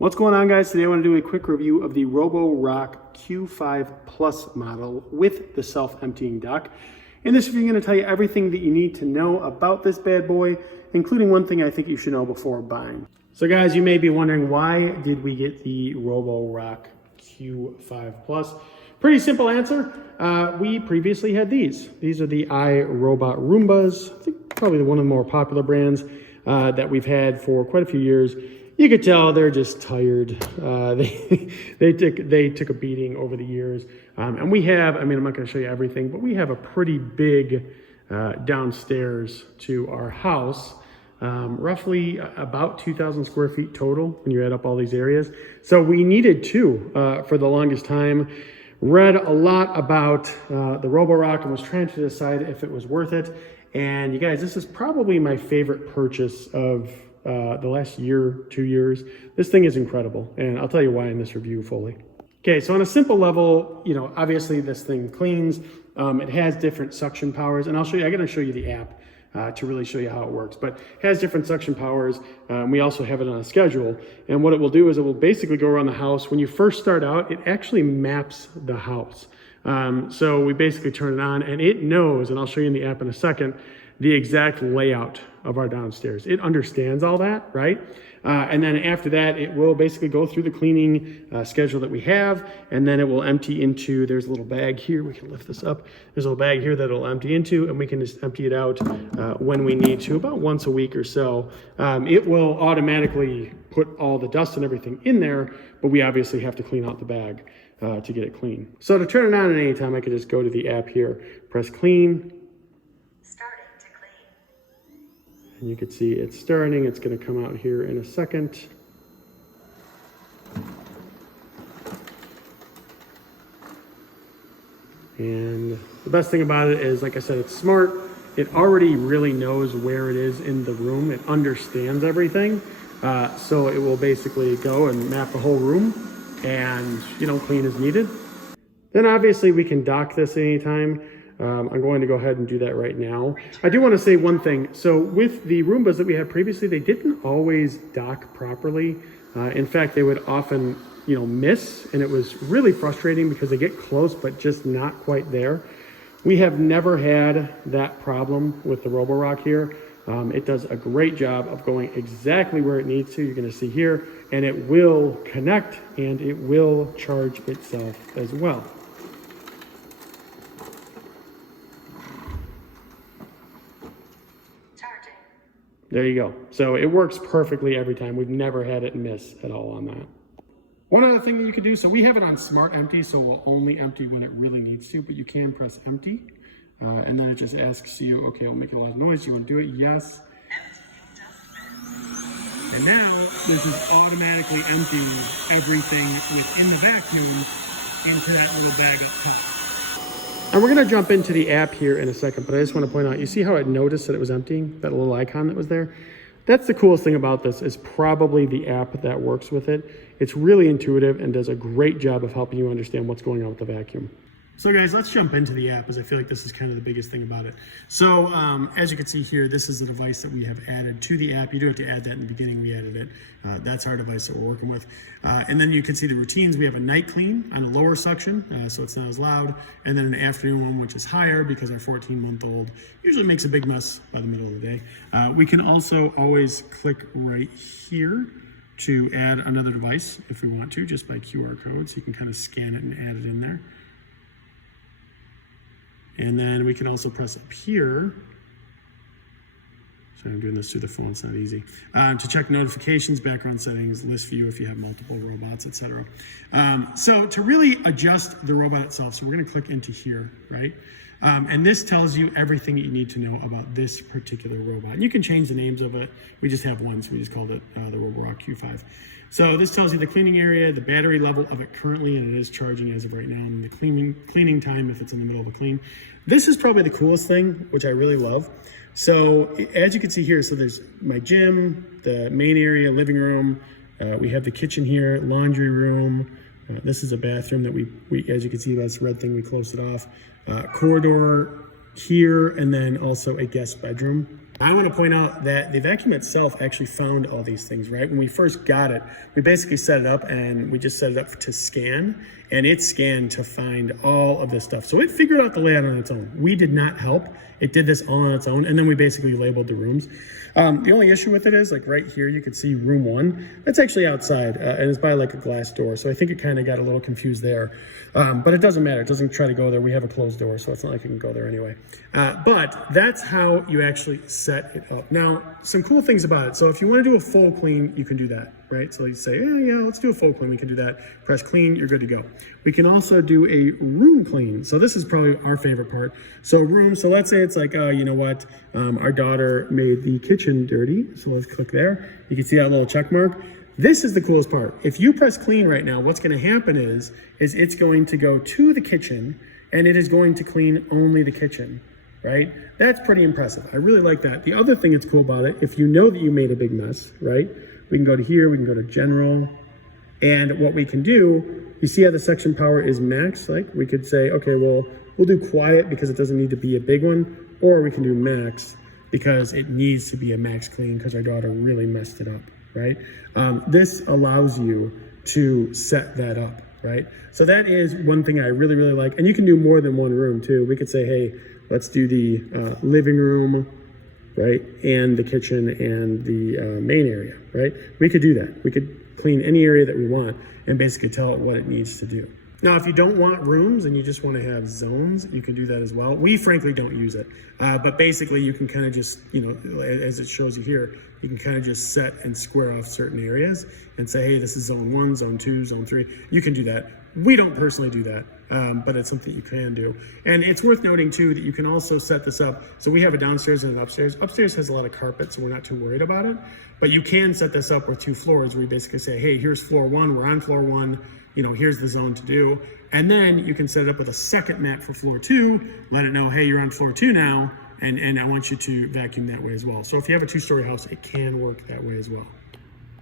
What's going on, guys? Today I want to do a quick review of the Roborock Q5 Plus model with the self-emptying dock. In this review, I'm going to tell you everything that you need to know about this bad boy, including one thing I think you should know before buying. So guys, you may be wondering, why did we get the Roborock Q5 Plus? Pretty simple answer. We previously had these. These are the iRobot Roombas. I think probably one of the more popular brands that we've had for quite a few years. You could tell they're just tired. They took a beating over the years. And we have, I mean, I'm not going to show you everything, but we have a pretty big downstairs to our house. Roughly about 2,000 square feet total when you add up all these areas. So we needed two for the longest time. Read a lot about the Roborock and was trying to decide if it was worth it. And you guys, this is probably my favorite purchase of the last year, 2 years. This thing is incredible, and I'll tell you why in this review fully. Okay, so on a simple level, you know, obviously this thing cleans. It has different suction powers, and I'm gonna show you the app to really show you how it works, but it has different suction powers. We also have it on a schedule, and what it will do is it will basically go around the house. When you first start out, it actually maps the house. So we basically turn it on, and it knows, and I'll show you in the app in a second, the exact layout of our downstairs. It understands all that, right? And then after that, it will basically go through the cleaning schedule that we have, and then it will empty into, there's a little bag here, we can lift this up. There's a little bag here that it'll empty into, and we can just empty it out when we need to, about once a week or so. It will automatically put all the dust and everything in there, but we obviously have to clean out the bag to get it clean. So to turn it on at any time, I could just go to the app here, press clean, and you can see it's starting. It's going to come out here in a second. And the best thing about it is, like I said, it's smart. It already really knows where it is in the room. It understands everything. So it will basically go and map the whole room and, you know, clean as needed. Then obviously we can dock this anytime. I'm going to go ahead and do that right now. I do want to say one thing. So with the Roombas that we had previously, they didn't always dock properly. In fact, they would often, you know, miss, and it was really frustrating because they get close, but just not quite there. We have never had that problem with the Roborock here. It does a great job of going exactly where it needs to. You're going to see here, and it will connect and it will charge itself as well. There you go. So it works perfectly every time. We've never had it miss at all on that. One other thing that you could do, so we have it on smart empty, so it will only empty when it really needs to, but you can press empty. And then it just asks you, okay, it'll make a lot of noise. You want to do it? Yes. And now this is automatically emptying everything within the vacuum into that little bag up top. And we're going to jump into the app here in a second, but I just want to point out, you see how it noticed that it was emptying, that little icon that was there? That's the coolest thing about this, is probably the app that works with it. It's really intuitive and does a great job of helping you understand what's going on with the vacuum. So guys, let's jump into the app, as I feel like this is kind of the biggest thing about it. So as you can see here, this is the device that we have added to the app. You do have to add that in the beginning. We added it. That's our device that we're working with. And then you can see the routines. We have a night clean on a lower suction, so it's not as loud. And then an afternoon one, which is higher because our 14-month-old usually makes a big mess by the middle of the day. We can also always click right here to add another device if we want to, just by QR code. So you can kind of scan it and add it in there. And then we can also press up here. So I'm doing this through the phone, it's not easy. To check notifications, background settings, list view if you have multiple robots, etc. So to really adjust the robot itself, so we're gonna click into here, right? And this tells you everything that you need to know about this particular robot. And you can change the names of it. We just have one, so we just called it the Roborock Q5. So this tells you the cleaning area, the battery level of it currently, and it is charging as of right now, and the cleaning time if it's in the middle of a clean. This is probably the coolest thing, which I really love. So as you can see here, so there's my gym, the main area, living room. We have the kitchen here, laundry room. This is a bathroom that we as you can see, that's red thing, we closed it off. Corridor here, and then also a guest bedroom. I want to point out that the vacuum itself actually found all these things, right? When we first got it, we basically set it up and we just set it up to scan, and it scanned to find all of this stuff. So it figured out the layout on its own. We did not help. It did this all on its own, and then we basically labeled the rooms. The only issue with it is, like right here, you can see room 1. That's actually outside, and it's by like a glass door. So I think it kind of got a little confused there. But it doesn't matter. It doesn't try to go there. We have a closed door, so it's not like it can go there anyway. But that's how you actually set it up. Now, some cool things about it. So if you want to do a full clean, you can do that, right? So you say, yeah, let's do a full clean. We can do that. Press clean, you're good to go. We can also do a room clean. So this is probably our favorite part. So room, so let's say it's like, you know what, our daughter made the kitchen dirty. So let's click there. You can see that little check mark. This is the coolest part. If you press clean right now, what's going to happen is it's going to go to the kitchen and it is going to clean only the kitchen, right? That's pretty impressive. I really like that. The other thing that's cool about it, if you know that you made a big mess, right? We can go to here, we can go to general, and what we can do, you see how the section power is max? Like we could say, okay, well, we'll do quiet because it doesn't need to be a big one, or we can do max because it needs to be a max clean because our daughter really messed it up, right? This allows you to set that up, right? So that is one thing I really, really like. And you can do more than one room too. We could say, hey, let's do the living room, right? And the kitchen and the main area, right? We could do that. We could clean any area that we want and basically tell it what it needs to do. Now, if you don't want rooms and you just want to have zones, you can do that as well. We frankly don't use it, but basically you can kind of just, you know, as it shows you here, you can kind of just set and square off certain areas and say, hey, this is zone 1, zone 2, zone 3. You can do that. We don't personally do that, but it's something you can do. And it's worth noting too that you can also set this up. So we have a downstairs and an upstairs. Upstairs has a lot of carpet, so we're not too worried about it. But you can set this up with 2 floors where you basically say, hey, here's floor 1, we're on floor 1. You know, here's the zone to do. And then you can set it up with a second map for floor 2, let it know, hey, you're on floor 2 now, and I want you to vacuum that way as well. So if you have a 2-story house, it can work that way as well.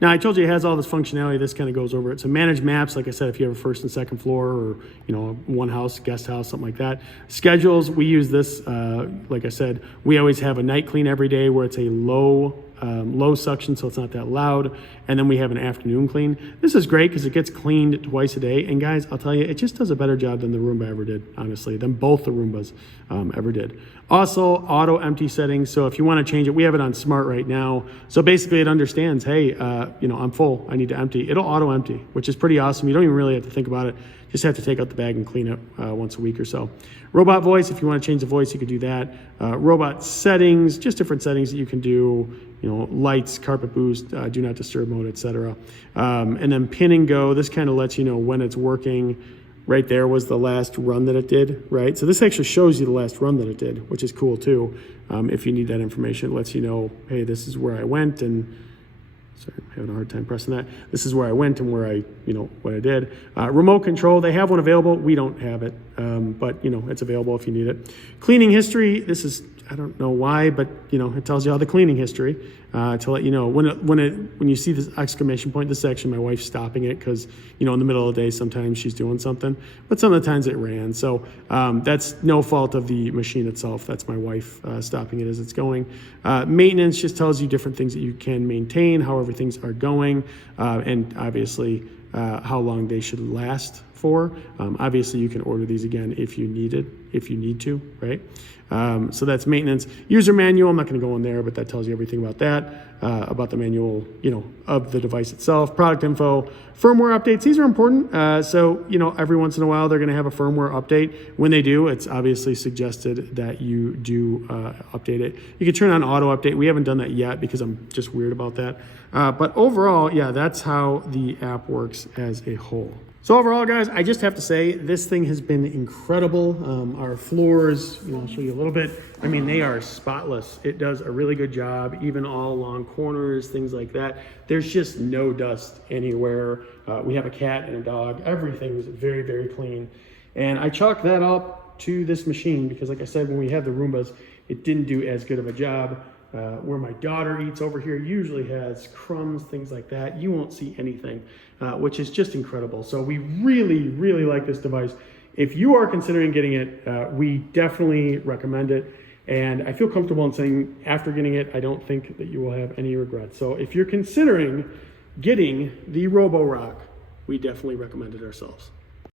Now, I told you it has all this functionality. This kind of goes over it. So manage maps, like I said, if you have a 1st and 2nd floor or, you know, one house, guest house, something like that. Schedules, we use this, like I said, we always have a night clean every day where it's a low suction, so it's not that loud. And then we have an afternoon clean. This is great because it gets cleaned twice a day. And guys, I'll tell you, it just does a better job than the Roomba ever did, honestly, than both the Roombas ever did. Also, auto empty settings. So if you want to change it, we have it on smart right now. So basically it understands, hey, you know, I'm full, I need to empty. It'll auto empty, which is pretty awesome. You don't even really have to think about it. Just have to take out the bag and clean it once a week or so. Robot voice, if you want to change the voice, you can do that. Robot settings, just different settings that you can do. You know, lights, carpet boost, do not disturb mode, etc. And then pin and go, this kind of lets you know when it's working. Right there was the last run that it did, right? So this actually shows you the last run that it did, which is cool too. If you need that information, it lets you know, hey, this is where I went, and sorry, I'm having a hard time pressing that. This is where I went and where I, you know, what I did. Remote control, they have one available. We don't have it, but you know, it's available if you need it. Cleaning history, this is, I don't know why, but you know, it tells you all the cleaning history to let you know when you see this exclamation point. This is actually my wife stopping it because, you know, in the middle of the day sometimes she's doing something, but some of the times it ran. So that's no fault of the machine itself. That's my wife stopping it as it's going. Maintenance just tells you different things that you can maintain, however things are going, and obviously how long they should last for. Obviously you can order these again if you need to, right? So that's maintenance. User manual, I'm not going to go in there, but that tells you everything about that, about the manual, you know, of the device itself. Product info, firmware updates, these are important. So, you know, every once in a while they're going to have a firmware update. When they do, it's obviously suggested that you do update it. You can turn on auto update. We haven't done that yet because I'm just weird about that. But overall, yeah, that's how the app works as a whole. So overall, guys, I just have to say this thing has been incredible. Our floors, you know, I'll show you a little bit. I mean, they are spotless. It does a really good job, even all along corners, things like that. There's just no dust anywhere. We have a cat and a dog. Everything is very, very clean. And I chalk that up to this machine because, like I said, when we had the Roombas, it didn't do as good of a job. Where my daughter eats over here usually has crumbs, things like that. You won't see anything, which is just incredible. So we really, really like this device. If you are considering getting it, we definitely recommend it. And I feel comfortable in saying after getting it, I don't think that you will have any regrets. So if you're considering getting the Roborock, we definitely recommend it ourselves.